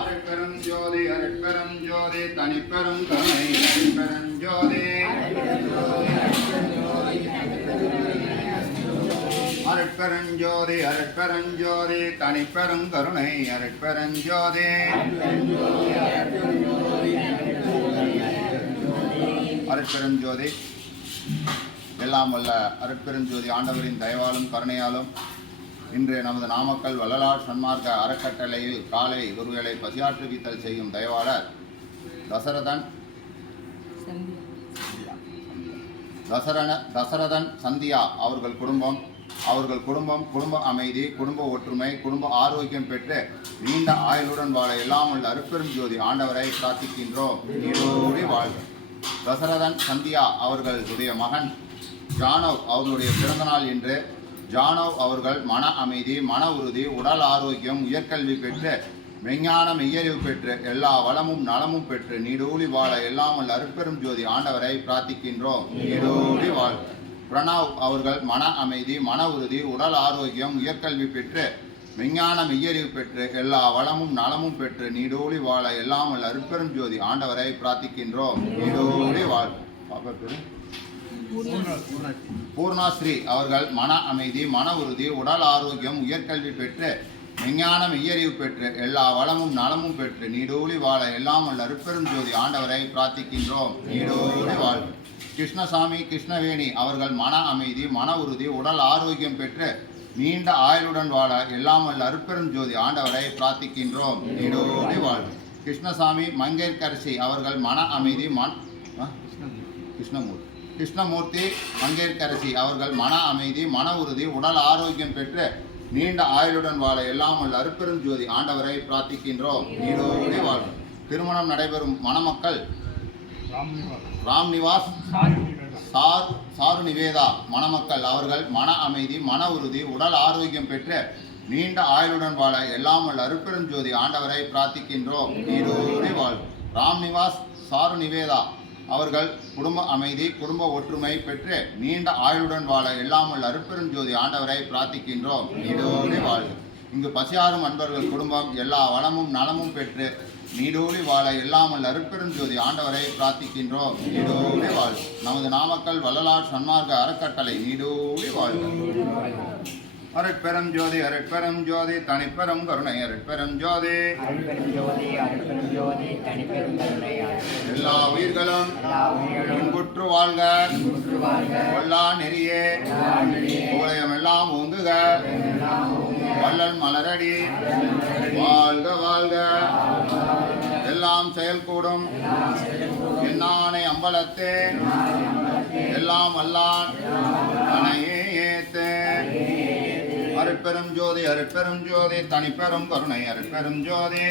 அருட்பெரும் ஜோதி அருட்பெரும் ஜோதி தனிப்பெரும் கருணை அருட்பெரும் ஜோதி அருட்பெரும் ஜோதி அருட்பெரும் ஜோதி தனிப்பெரும் கருணை அருட்பெரும் ஜோதி அருட்பெரும் ஜோதி. எல்லாம் வல்ல அருட்பெரும் ஜோதி ஆண்டவரின் தயவாலும் கருணையாலும் இன்று நமது நாமக்கல் வள்ளலார் சன்மார்க்க அறக்கட்டளையில் காலை ஒருவேளை பசியாற்றுவித்தல் செய்யும் தயவாளர் தசரதன் சந்தியா அவர்கள் குடும்பம் குடும்ப அமைதி, குடும்ப ஒற்றுமை, குடும்ப ஆரோக்கியம் பெற்று நீண்ட ஆயுளுடன் வாழ எல்லாம் உள்ள அருட்பெரும் ஜோதி ஆண்டவரை பிரார்த்திக்கின்றோம். நீடோடி வாழ்க. தசரதன் சந்தியா அவர்களுடைய மகன் ஜானவ் அவர்களுடைய பிறந்தநாள் என்று ஜானவ் அவர்கள் மன அமைதி, மன உறுதி, உடல் ஆரோக்கியம், உயர்கல்வி பெற்று மெஞ்ஞான மெய்யறிவு பெற்று எல்லா வளமும் நலமும் பெற்று நீடூழி வாழ எல்லாம் உள்ள அருட்பெரும் ஜோதி ஆண்டவரை பிரார்த்திக்கின்றோம். நீடூழி வாழ். பிரணவ் அவர்கள் மன அமைதி, மன உறுதி, உடல் ஆரோக்கியம், உயர்கல்வி பெற்று மெஞ்ஞான மெய்யறிவு பெற்று எல்லா வளமும் நலமும் பெற்று நீடூழி வாழ எல்லாம் உள்ள அருட்பெரும் ஜோதி ஆண்டவரை பிரார்த்திக்கின்றோம். நீடூழி வாழ். பூர்ணாஸ்ரீ அவர்கள் மன அமைதி, மன உறுதி, உடல் ஆரோக்கியம், உயர்கல்வி பெற்று மெஞ்ஞான மெய்யறிவு பெற்று எல்லா வளமும் நலமும் பெற்று நீடூழி வாழ எல்லாம் உள்ள அருட்பெரும் ஜோதி ஆண்டவரை பிரார்த்திக்கின்றோம். நீடூழி வாழ். கிருஷ்ணசாமி கிருஷ்ணவேணி அவர்கள் மன அமைதி, மன உறுதி, உடல் ஆரோக்கியம் பெற்று நீண்ட ஆயுளுடன் வாழ எல்லாம் உள்ள அருட்பெரும் ஜோதி ஆண்டவரை பிரார்த்திக்கின்றோம். நீடூழி வாழ். கிருஷ்ணசாமி மங்கையர்கரசி அவர்கள் மன அமைதி, கிருஷ்ணமூர்த்தி மங்கையர்கரசி அவர்கள் மன அமைதி, மன உறுதி, உடல் ஆரோக்கியம் பெற்று நீண்ட ஆயுளுடன் வாழ எல்லாம் உள்ள அருட்பெரும் ஜோதி ஆண்டவரை பிரார்த்திக்கின்றோம். நீடோடி வாழ். திருமணம் நடைபெறும் மணமக்கள் ராம்நிவாஸ் சாரு நிவேதா மணமக்கள் அவர்கள் மன அமைதி, மன உறுதி, உடல் ஆரோக்கியம் பெற்று நீண்ட ஆயுளுடன் வாழ எல்லாம் உள்ள அருட்பெரும் ஜோதி ஆண்டவரை பிரார்த்திக்கின்றோம். நீடோடி வாழ். ராம்நிவாஸ் சாரு நிவேதா அவர்கள் குடும்ப அமைதி, குடும்ப ஒற்றுமை பெற்று நீண்ட ஆயுளுடன் வாழ எல்லாம் உள்ள அருட்பெரும் ஜோதி ஆண்டவரை பிரார்த்திக்கின்றோம். நீடோடி வாழ்க. இங்கு பசியாரும் அன்பர்கள் குடும்பம் எல்லா வளமும் நலமும் பெற்று நீடோடி வாழ எல்லாம் உள்ள அருட்பெரும் ஜோதி ஆண்டவரை பிரார்த்திக்கின்றோம். நீடோடி வாழ்க. நமது நாமக்கல் வள்ளலார் சன்மார்க்க அறக்கட்டளை நீடோடி வாழ்க. அருட்பெரும் ஜோதி அருட்பெரும் ஜோதி தனிப்பெரும் கருணை அருட்பெரும் ஜோதி எல்லா உயிர்களும் இன்புற்று வாழ்க. கொல்லா நெறியே உலகம் எல்லாம் ஓங்குக. வள்ளல் மலரடி வாழ்க வாழ்க. எல்லாம் செயல்கூடும் என்னானை அம்பலத்தே எல்லாம் வல்லான் அணையே ஏத்தே. அருட்பெரும் ஜோதி அருட்பெரும் ஜோதி தனிப்பெரும் கருணை அருட்பெரும் ஜோதி.